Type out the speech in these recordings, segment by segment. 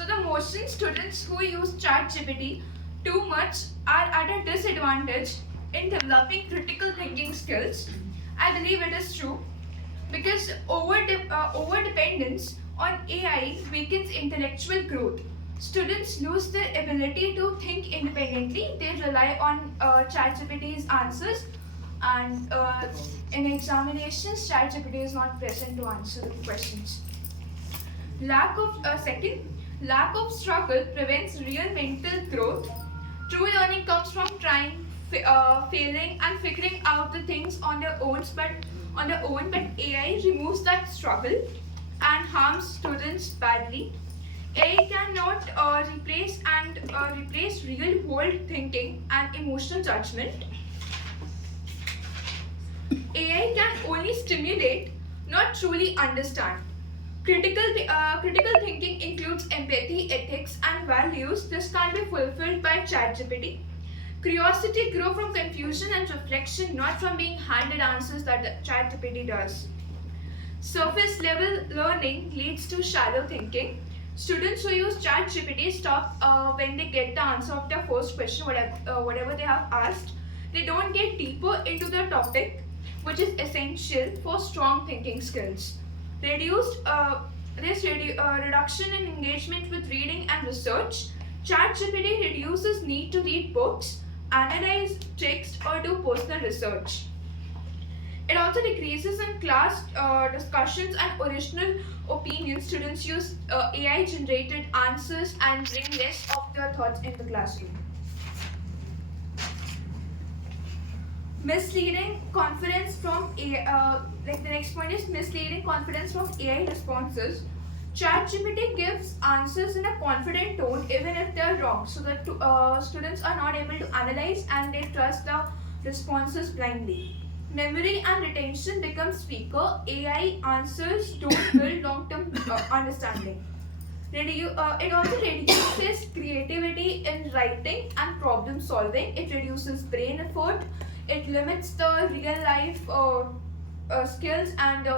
So the motion students who use ChatGPT too much are at a disadvantage in developing critical thinking skills. I believe it is true because over dependence on AI weakens intellectual growth. Students lose their ability to think independently. They rely on ChatGPT's answers, and in examinations, ChatGPT is not present to answer the questions. Lack of struggle prevents real mental growth. True learning comes from trying, failing, and figuring out the things on their own. But AI removes that struggle and harms students badly. AI cannot replace real world thinking and emotional judgment. AI can only stimulate, not truly understand. Critical thinking includes empathy, ethics, and values. This can't be fulfilled by ChatGPT. Curiosity grows from confusion and reflection, not from being handed answers that the ChatGPT does. Surface level learning leads to shallow thinking. Students who use ChatGPT stop when they get the answer of their first question, whatever they have asked. They don't get deeper into the topic, which is essential for strong thinking skills. Reduction in engagement with reading and research. ChatGPT reduces need to read books, analyze text, or do personal research. It also decreases in class discussions and original opinions. Students use AI generated answers and bring less of their thoughts in the classroom. Misleading confidence from AI. The next point is misleading confidence from AI responses. ChatGPT gives answers in a confident tone even if they are wrong, so that students are not able to analyze and they trust the responses blindly. Memory and retention becomes weaker. AI answers don't build long-term understanding. It also reduces creativity in writing and problem solving. It reduces brain effort. It limits the real life skills and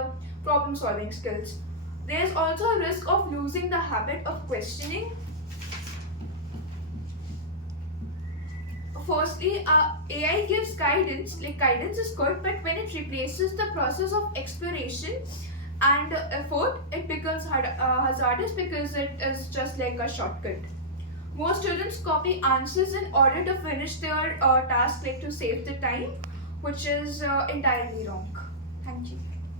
problem solving skills. There is also a risk of losing the habit of questioning. Firstly, AI gives guidance. Like guidance is good, but when it replaces the process of exploration and effort, it becomes hazardous because it is just like a shortcut. Most students copy answers in order to finish their task, like to save the time, which is entirely wrong. Thank you.